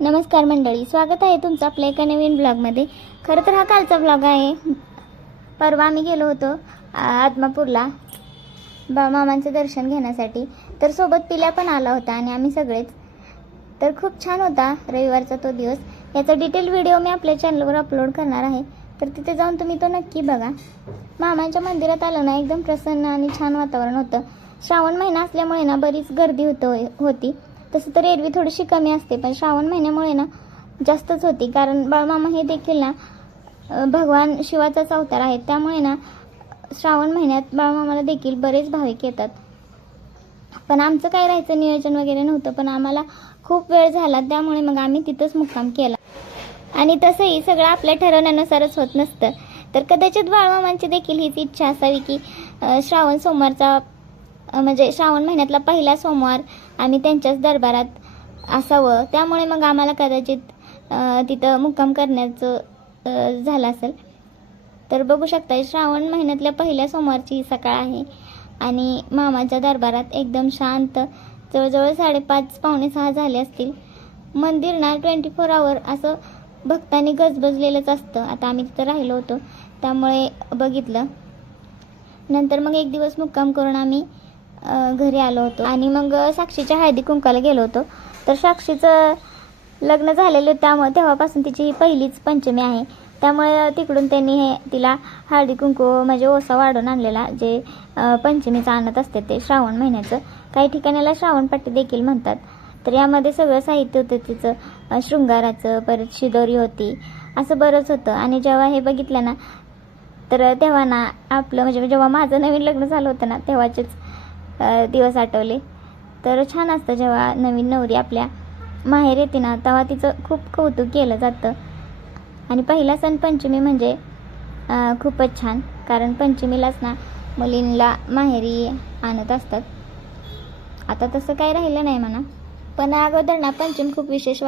नमस्कार मंडळी, स्वागत आहे तुमचं आपल्या एका नवीन ब्लॉगमध्ये। खरं तर हा कालचा ब्लॉग आहे। परवा आम्ही गेलो होतो आदमापूरला मामांचं दर्शन घेण्यासाठी। तर सोबत पिल्या पण आला होता आणि आम्ही सगळेच। तर खूप छान होता रविवारचा तो दिवस। याचा डिटेल व्हिडिओ मी आपल्या चॅनलवर अपलोड करणार आहे, तर तिथे जाऊन तुम्ही तो नक्की बघा। मामांच्या मंदिरात आलो ना, एकदम प्रसन्न आणि छान वातावरण होतं। श्रावण महिना असल्यामुळे ना बरीच गर्दी होती। तसं तर एरवी थोडीशी कमी असते, पण श्रावण महिन्यामुळे ना जास्तच होती। कारण बाळमामा हे देखील ना भगवान शिवाचाच अवतार आहे, त्यामुळे ना श्रावण महिन्यात बाळमामाला देखील बरेच भाविक येतात। पण आमचं काय राहायचं नियोजन वगैरे नव्हतं, पण आम्हाला खूप वेळ झाला, त्यामुळे मग आम्ही तिथंच मुक्काम केला। आणि तसंही सगळं आपल्या ठरवण्यानुसारच होत नसतं। तर कदाचित बाळमामांची देखील हीच इच्छा असावी की श्रावण सोमवारचा म्हणजे श्रावण महिन्यातला पहिला सोमवार आम्ही त्यांच्याच दरबारात असावं, त्यामुळे मग आम्हाला कदाचित तिथं मुक्काम करण्याचं झालं असेल। तर बघू शकता, श्रावण महिन्यातल्या पहिल्या सोमवारची सकाळ आहे आणि मामाच्या दरबारात एकदम शांत, जवळजवळ 5:30 पावणे 6 झाले असतील। मंदिर ना 24 आवर असं भक्तांनी गजबजलेलंच असतं। आता आम्ही तिथं राहिलो होतो त्यामुळे बघितलं। नंतर मग एक दिवस मुक्काम करून आम्ही घरी आलो होतो आणि मग साक्षीच्या हळदी कुंकाला गेलो होतो। तर साक्षीचं लग्न झालेलं त्यामुळे तेव्हापासून तिची ही पहिलीच पंचमी आहे, त्यामुळे तिकडून त्यांनी तिला हळदी कुंकू म्हणजे ओसा वाढून आणलेला, जे पंचमीचं आणत असते ते श्रावण महिन्याचं। काही ठिकाणाला श्रावणपट्टी देखील म्हणतात। तर यामध्ये सगळं साहित्य होतं तिचं शृंगाराचं, परत शिदोरी होती, असं बरंच होतं। आणि जेव्हा हे बघितलं ना, तर तेव्हा ना आपलं म्हणजे जेव्हा माझं नवीन लग्न झालं होतं ना, तेव्हाचेच दिवस आठवले। तर छान असतं जेव्हा नवीन नवरी आपल्या माहेर येते ना, तेव्हा तिचं खूप कौतुक केलं जातं। आणि पहिला सण पंचमी म्हणजे खूपच छान, कारण पंचमीलाच ना मुलींना माहेरी आणत असतात। आता तसं काही राहिलं नाही म्हणा, पण अगोदर ना पंचमी खूप विशेष